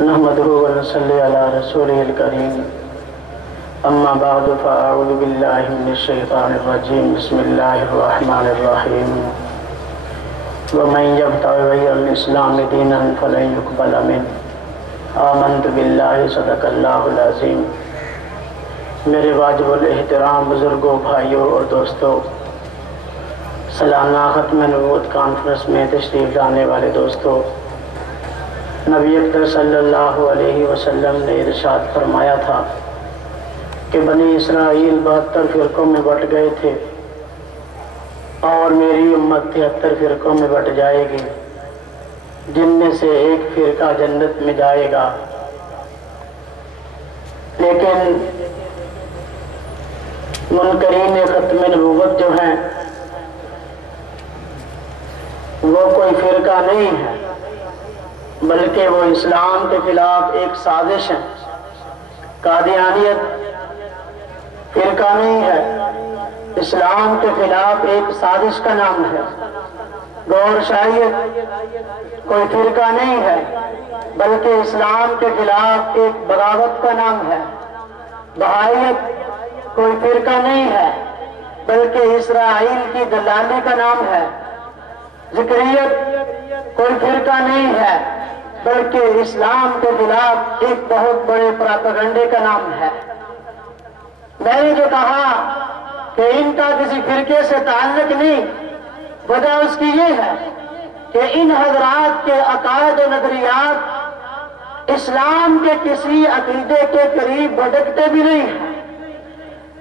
نحمده ونصلي على رسوله الكريم اما بعد فاعوذ بالله من الشيطان الرجيم بسم الله الرحمن الرحيم ومن يبتغي غير الاسلام دينا فلن يقبل منه آمنت بالله صدق اللہ العظیم۔ میرے واجب الاحترام بزرگوں، بھائیوں اور دوستوں، سالانہ ختم نبوت کانفرنس میں تشریف لانے والے دوستوں، نبی اکرم صلی اللہ علیہ وسلم نے ارشاد فرمایا تھا کہ بنی اسرائیل 72 فرقوں میں بٹ گئے تھے اور میری امت 73 فرقوں میں بٹ جائے گی، جن میں سے ایک فرقہ جنت میں جائے گا۔ لیکن منکرین ختم نبوت جو ہیں وہ کوئی فرقہ نہیں ہے، بلکہ وہ اسلام کے خلاف ایک سازش ہے۔ قادیانیت فرقہ نہیں ہے، اسلام کے خلاف ایک سازش کا نام ہے۔ گور شاہیت کوئی فرقہ نہیں ہے، بلکہ اسلام کے خلاف ایک بغاوت کا نام ہے۔ بہائیت کوئی فرقہ نہیں ہے، بلکہ اسرائیل کی دلالی کا نام ہے۔ ذکریت کوئی فرقہ نہیں ہے، بلکہ اسلام کے خلاف ایک بہت بڑے پراپیگنڈے کا نام ہے۔ میں نے جو کہا کہ ان کا کسی فرقے سے تعلق نہیں، وجہ اس کی یہ ہے کہ ان حضرات کے عقائد و نظریات اسلام کے کسی عقیدے کے قریب بھٹکتے بھی نہیں ہیں۔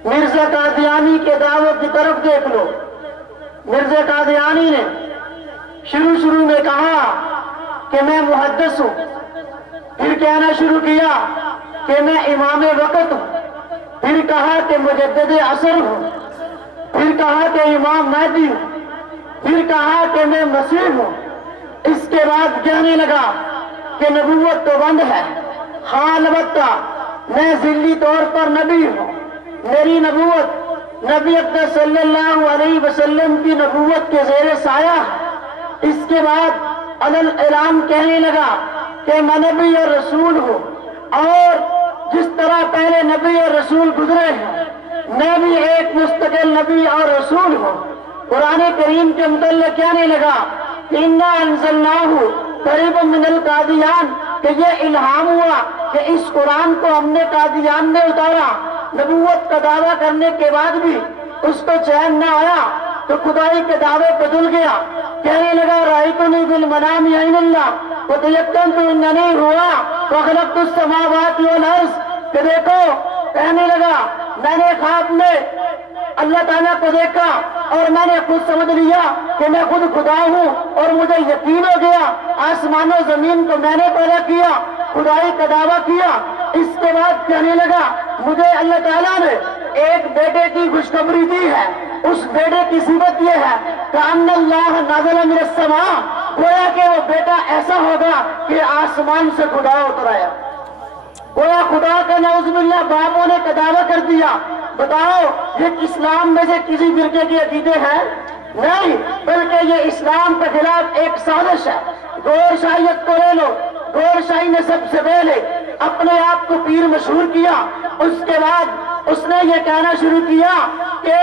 مرزا قادیانی کے دعوت کی طرف دیکھ لو۔ مرزا قادیانی نے شروع میں کہا کہ میں محدث ہوں، پھر کہنا شروع کیا کہ میں امام وقت ہوں، پھر کہا کہ مجدد عصر ہوں، پھر کہا کہ امام مہدی ہوں، پھر کہا کہ میں مسیح ہوں۔ اس کے بعد کہنے لگا کہ نبوت تو بند ہے، ہاں البتہ میں ذلی طور پر نبی ہوں، میری نبوت نبی اکرم صلی اللہ علیہ وسلم کی نبوت کے زیر سایہ ہے۔ اس کے بعد علل اعلان کہنے لگا کہ میں نبی اور رسول ہوں، اور جس طرح پہلے نبی اور رسول گزرے ہیں میں بھی ایک مستقل نبی اور رسول ہوں۔ قرآن کریم کے متعلق کہنے لگا کہ انا انزلناہ قریبا من القادیان، کہ یہ الہام ہوا کہ اس قرآن کو ہم نے قادیان میں اتارا۔ نبوت کا دعویٰ کرنے کے بعد بھی اس کو چین نہ آیا تو خدائی کے دعوے پہ دل گیا، کہنے لگا رأیتنی بالمنام عین اللہ وتیقنت اننی ہوا وخلقت السماوات والارض، کہ دیکھو، کہنے لگا میں نے خواب میں اللہ تعالیٰ کو دیکھا اور میں نے خود سمجھ لیا کہ میں خود خدا ہوں، اور مجھے یقین ہو گیا آسمان و زمین کو میں نے پیدا کیا، خدائی کا دعویٰ کیا۔ اس کے بعد کہنے لگا مجھے اللہ تعالیٰ نے ایک بیٹے کی خوشخبری دی ہے، اس بیٹے کی صفت یہ ہے کأن اللہ نازل من السماء، گویا کہ وہ بیٹا ایسا ہوگا کہ آسمان سے خدا اتر آیا۔ گویا خدا کا نعوذ باللہ باپوں نے دعویٰ کر دیا۔ بتاؤ یہ اسلام میں سے کسی فرقے کے عقیدے ہیں؟ نہیں، بلکہ یہ اسلام کے خلاف ایک سازش ہے۔ گور شاہیت کو لے لو، گور شاہی نے سب سے پہلے اپنے آپ کو پیر مشہور کیا، اس کے بعد اس نے یہ کہنا شروع کیا کہ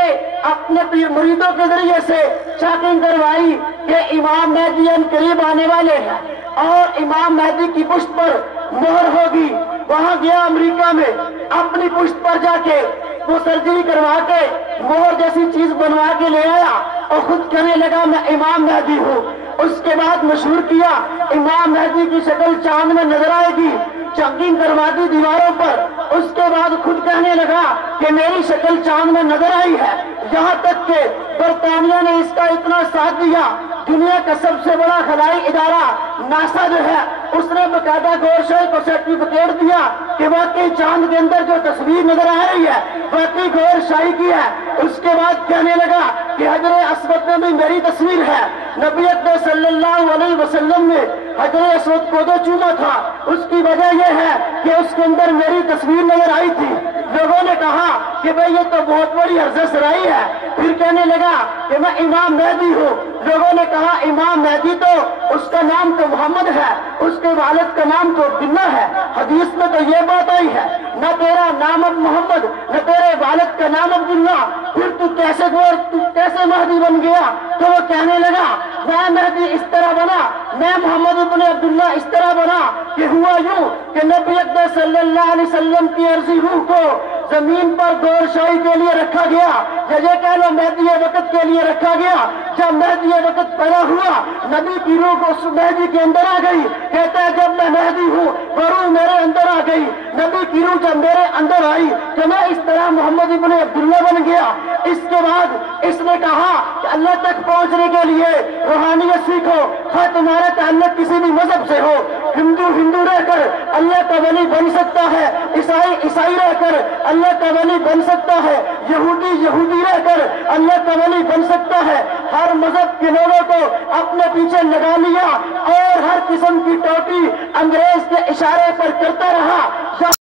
اپنے پیر مریدوں کے ذریعے سے چاکنگ کروائی کہ امام مہدی ان قریب آنے والے ہیں اور امام مہدی کی پشت پر مہر ہوگی۔ وہاں گیا امریکہ میں، اپنی پشت پر جا کے وہ سرجری کروا کے مہر جیسی چیز بنوا کے لے آیا اور خود کہنے لگا میں امام مہدی ہوں۔ اس کے بعد مشہور کیا امام مہدی کی شکل چاند میں نظر آئے گی، چاکنگ کروا دی دیواروں پر۔ اس کے بعد خود کہنے لگا کہ میری شکل چاند میں نظر آئی ہے، یہاں تک کہ برطانیہ نے اس کا اتنا ساتھ دیا، دنیا کا سب سے بڑا خلائی ادارہ ناسا جو ہے اس نے باقاعدہ گور شاہی کو سرٹیفکیٹ دیا کہ واقعی چاند کے اندر جو تصویر نظر آ رہی ہے واقعی گور شاہی کی ہے۔ اس کے بعد کہنے لگا کہ حجر اسود میں بھی میری تصویر ہے، نبی اکرم صلی اللہ علیہ وسلم نے حجر اسود کو جو چوما تھا اس کی وجہ یہ ہے کہ اس کے اندر میری تصویر نظر آئی تھی۔ لوگوں نے کہا کہ بھئی یہ تو بہت بڑی عرض سرائی ہے. پھر کہنے لگا کہ میں امام مہدی ہوں. لوگوں نے کہا امام مہدی تو اس کا نام تو محمد ہے, اس کے والد کا نام تو عبداللہ ہے. حدیث میں تو یہ بات آئی ہے, نہ تیرا نام اب محمد نہ تیرے والد کا نام عبداللہ, پھر تو کیسے مہدی بن گیا؟ تو وہ کہنے لگا میں مہدی اس طرح بنا, میں محمد ابن عبداللہ اس طرح بنا کہ ہوا یوں کہ نبی اقدس صلی اللہ علیہ وسلم کی عرضی روح کو زمین پر دور شاہی کے لیے رکھا گیا, یا یہ کہہ لو مہدی وقت کے لیے رکھا گیا. جب مہدی وقت پیدا ہوا نبی کی روح اس مہدی کے اندر آ گئی. کہتا ہے جب میں مہدی ہوں وہ روح میرے اندر آ گئی. نبی کی روح جب میرے اندر آئی تو میں اس طرح محمد ابن عبداللہ بن گیا. اس کے بعد اس نے کہا کہ اللہ تک پہنچنے کے لیے روحانیت سیکھو, خواہ تمہارا تعلق کسی بھی مذہب سے ہو. ہندو رہ کر اللہ کا ولی بن سکتا ہے, عیسائی رہ کر اللہ کا ولی بن سکتا ہے, یہودی رہ کر اللہ کا ولی بن سکتا ہے. ہر مذہب کے لوگوں کو اپنے پیچھے لگا لیا اور ہر قسم کی ٹوپی انگریز کے اشارے پر کرتا رہا.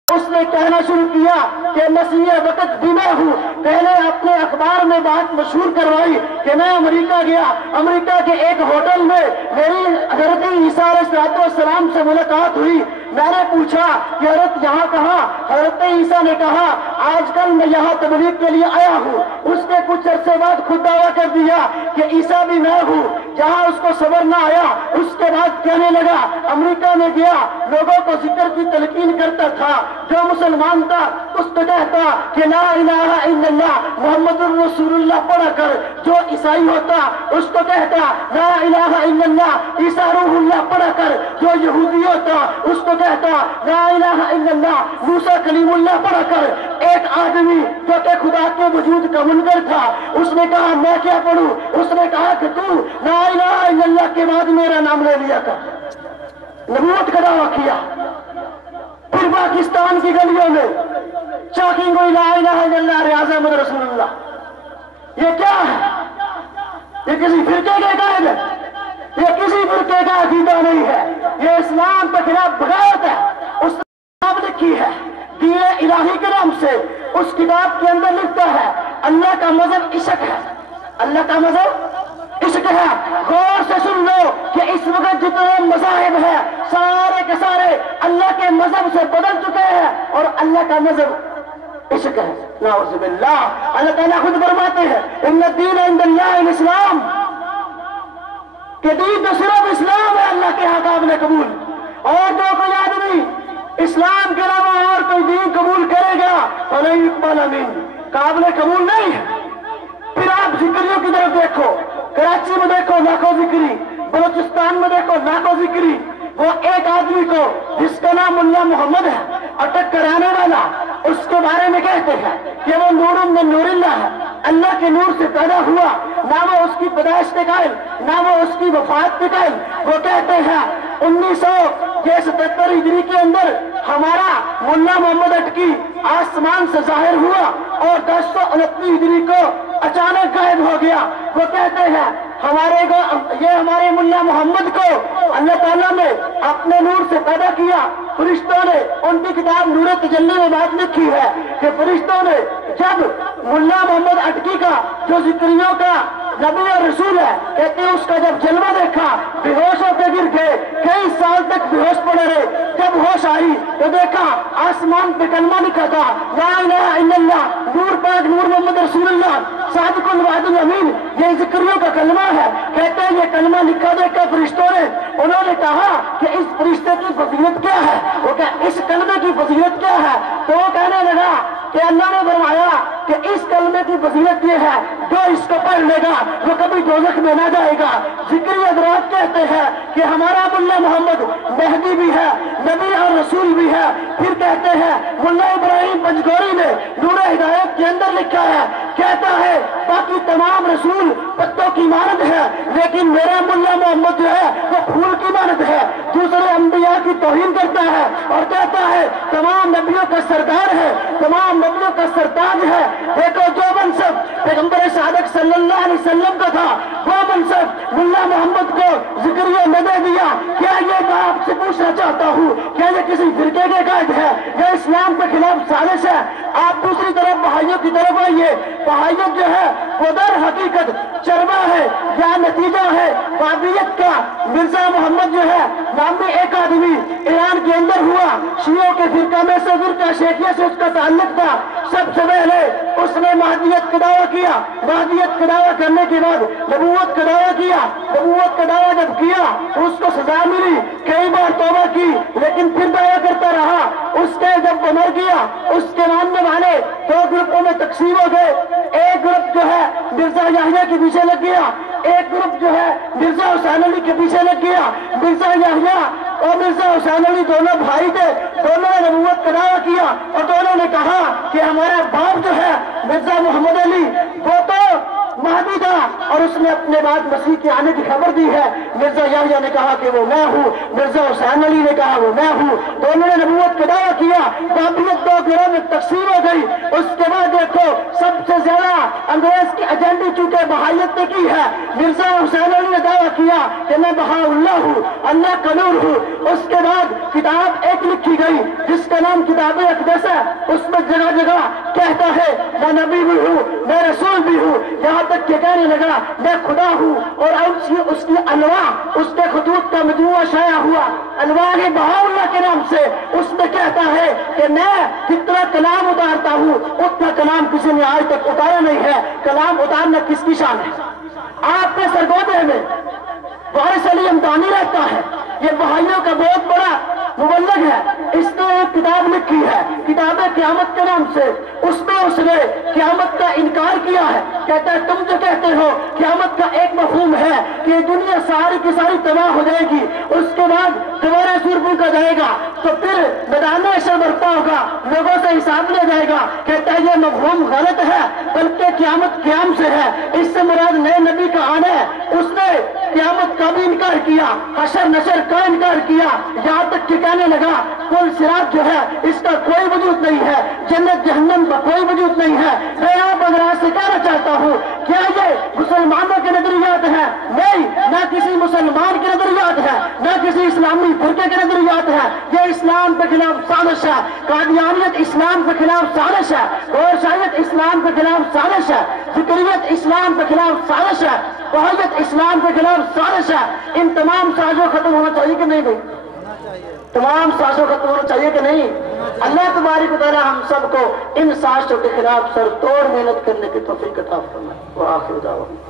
اس نے کہنا شروع کیا کہ مسیح وقت بھی میں ہوں. پہلے اپنے اخبار میں بات مشہور کروائی کہ میں امریکہ گیا, امریکہ کے ایک ہوٹل میں میری حضرت عیسیٰ علیہ السلام سے ملاقات ہوئی. میں نے پوچھا کہ حضرت یہاں کہاں؟ حضرت عیسیٰ نے کہا آج کل میں یہاں تبلیغ کے لیے آیا ہوں. اس نے کچھ عرصے بعد خود دعویٰ کر دیا کہ عیسیٰ بھی میں ہوں. جہاں اس کو صبر نہ آیا اس کے بعد کہنے لگا امریکہ میں گیا, لوگوں کو ذکر کی تلقین کرتا تھا. جو مسلمان تھا اس کو کہتا کہ لا الہ الا اللہ محمد الرسول اللہ پڑھا کر. جو عیسائی ہوتا اس کو کہتا لا الہ الا اللہ عیسیٰ روح اللہ پڑھا کر. جو یہودی ہوتا اس کو کہتا لا الہ الا اللہ موسیٰ کلیم اللہ پڑھا کر. ایک آدمی جو کہ خدا کے وجود کا منکر تھا اس نے کہا میں کیا پڑھوں؟ اس نے کہا کہ تو لا الہ الا اللہ کے بعد میرا نام لے لیا کر. نبوت کا دعویٰ کیا. پھر پاکستان کی گلیوں میں چاکنگ ہوئی لا الہ الا اللہ ریاض احمد رسول اللہ. یہ کیا ہے؟ یہ کسی فرقے کے قائد ہے, یہ کسی فرقے کا عقیدہ نہیں ہے, یہ اسلام کے خلاف بغاوت ہے. اس نے کتاب لکھی ہے دین الہی کے نام سے. اس کتاب کے اندر لکھتا ہے اللہ کا مذہب عشق ہے, اللہ کا مذہب عشق ہے. غور سے سن لو کہ اس وقت جتنے مذاہب ہیں سارے کے سارے اللہ کے مذہب سے بدل چکے ہیں اور اللہ کا مذہب عشق ہے. نعوذ باللہ. اللہ تعالیٰ خود فرماتے ہیں ان الدین عند اللہ الاسلام, کہ دین تو صرف اسلام ہے اللہ کے ہاں قابل قبول. اور جو کوئی آدمی اسلام کے علاوہ اور کوئی دین قبول کرے گا فلن يقبل منہ, قابل قبول نہیں ہے. پھر آپ ذکریوں کی طرف دیکھو, کراچی میں دیکھو لاکھوں ذکری, بلوچستان میں دیکھو لاکھوں ذکری. وہ ایک آدمی کو جس کا نام ملا محمد ہے اٹک کرانے والا, اس کے بارے میں کہتے ہیں کہ وہ نور من نور اللہ ہے, اللہ کے نور سے پیدا ہوا. نہ وہ اس کی پیدائش کے قائل نہ وہ اس کی وفات کے قائل. وہ کہتے ہیں 1977 ہجری کے اندر ہمارا ملا محمد اٹکی آسمان سے ظاہر ہوا اور 1029 ہجری کو اچانک غائب ہو گیا. وہ کہتے ہیں ہمارے ملا محمد کو اللہ تعالیٰ نے اپنے نور سے پیدا کیا. فرشتوں نے ان کی کتاب نور تجلی میں بات لکھی ہے کہ فرشتوں نے جب ملا محمد اٹکی کا جو ذکریوں کا نبی اور رسول ہے کہتے ہیں اس کا جب جلوہ دیکھا بے ہوش ہو کے گر گئے, کئی سال تک بے ہوش پڑے رہے. جب ہوش آئی تو دیکھا آسمان پہ کلمہ لکھا تھا لا الہ الا اللہ نور پاک نور محمد رسول اللہ صادق الوعد الامین. یہ ذکریوں کا کلمہ ہے. کہتے ہیں یہ کلمہ لکھا دیکھا فرشتوں نے, انہوں نے کہا کہ اس فرشتے کی فضیلت کیا ہے؟ وہ کہ اس کلمے کی فضیلت کیا ہے؟ تو وہ کہنے لگا کہ اللہ نے فرمایا کہ اس کلمے کی فضیلت یہ ہے جو اس کو پڑھ لے گا وہ کبھی دوزخ میں نہ جائے گا. ذکری حضرات کہتے ہیں کہ ہمارا ملا محمد مہدی بھی ہے, نبی اور رسول بھی ہے. پھر کہتے ہیں ملا ابراہیم پنجگوری نے نور ہدایت کے اندر لکھا ہے, کہتا ہے باقی تمام رسول پتوں کی مانند ہے لیکن میرا ملا محمد جو ہے وہ پھول کی مانند ہے. دوسرے انبیاء کی توہین کرتا ہے اور کہتا ہے تمام نبیوں کا سردار ہے, تمام نبیوں کا سرتاج ہے. دیکھو جو منصب پیغمبر صادق صلی اللہ علیہ وسلم کا تھا وہ منصب ملا محمد کو ذکریہ دے دیا. کیا یہ میں آپ سے پوچھنا چاہتا ہوں کیا یہ کسی فرقے کے قائد ہے یا اسلام کے خلاف سازش ہے؟ آپ دوسری طرف بہائیوں کی طرف آئیے. بہائیت جو ہے وہ در حقیقت چربا ہے یا نتیجہ ہے بابیت کا. مرزا محمد جو ہے نامی ایک آدمی ایران کے اندر ہوا, شیعوں کے فرقہ میں سے فرقہ شیخیہ سے اس کا تعلق تھا. سب سے پہلے اس نے مہدیت کا دعویٰ کیا. مہدیت کا دعویٰ کرنے کے بعد نبوت کا دعویٰ کیا. نبوت کا دعویٰ جب کیا اس کو سزا ملی, کئی بار توبہ کی لیکن پھر دعویٰ کرتا رہا. اس کے جب وہ مر گیا اس کے ماننے والے دو گروپوں میں تقسیم ہو گئے. ایک گروپ جو ہے مرزا یحییٰ کے پیچھے لگ گیا, ایک گروپ جو ہے مرزا حسین علی کے پیچھے لگ گیا. مرزا یحییٰ اور مرزا حسین علی دونوں بھائی تھے, دونوں نے نبوت کا دعویٰ کیا اور دونوں نے کہا کہ ہمارا باپ جو ہے مرزا محمد علی وہ تو مہدی تھا اور اس نے اپنے بعد مسیح کے آنے کی خبر دی ہے. مرزا یحییٰ نے کہا کہ وہ میں ہوں, مرزا حسین علی نے کہا وہ میں ہوں. دونوں نے نبوت کا دعویٰ کیا. بابیت دو گروہ میں تقسیم ہو گئی. اس کے بعد دیکھو سب سے زیادہ انگریز کی ایجنڈی چونکہ بہائیت نے کی ہے. مرزا حسین علی نے دعویٰ کیا کہ میں بہا اللہ ہوں, اللہ کا نور ہوں. اس کے بعد کتاب ایک لکھی گئی جس کا نام کتاب اقدس ہے. اس میں جگہ جگہ کہتا ہے میں نبی بھی ہوں, میں رسول بھی ہوں, یہاں تک کہ کہنے لگا میں خدا ہوں. اور اس کی انواع اس کے خطوط کا مجموعہ شائع ہوا انواع بہا اللہ کے نام سے. اس میں کہتا ہے کہ میں جتنا کلام اتارتا ہوں اتنا کلام کسی نے آج تک اتارا نہیں ہے. کلام اتارنا کس کی شان ہے؟ آپ کے سرگودے میں وارث علی امدانی رہتا ہے, یہ بہائیوں کا بہت بڑا مبلغ ہے. اس نے ایک کتاب لکھی ہے کتاب قیامت کے نام سے. اس میں اس نے قیامت کا انکار کیا ہے. کہتا ہے تم جو کہتے ہو قیامت کا ایک مفہوم ہے کہ یہ دنیا ساری کی ساری تباہ ہو جائے گی, اس کے بعد دوبارہ سور پھونکا جائے گا تو پھر میدان حشر برپا ہوگا, لوگوں سے حساب لیا جائے گا. کہتا ہے یہ مفہوم غلط ہے بلکہ قیامت قیام سے ہے, اس سے مراد نئے نبی کا آنا ہے. اس نے قیامت کا بھی انکار کیا, حشر نشر کا انکار کیا, یہاں تک کہ کہنے لگا کل صراط جو ہے اس کا کوئی وجود نہیں ہے, جنت جہنم کا کوئی وجود نہیں ہے. میں آپ حضرات سے کہنا چاہتا ہوں کیا یہ مسلمانوں کے نظریات ہیں؟ نہیں, نہ کسی مسلمان کے نظریات ہے, نہ کسی اسلامی فرقے کے نظریات ہے. یہ اسلام کے خلاف سازش ہے. قادیانیت اسلام کے خلاف سازش ہے, اور شاید اسلام کے خلاف سازش ہے, فکریت اسلام کے خلاف سازش ہے, وحدت اسلام کے خلاف سازش ہے. ان تمام سازوں ختم ہونا چاہیے کہ نہیں بھائی؟ تمام سازوں ختم ہونا چاہیے کہ نہیں؟ اللہ تبارک و تعالی ہم سب کو ان سازشوں کے خلاف سر توڑ محنت کرنے کی توفیق عطا فرمائے. وآخر دعوانا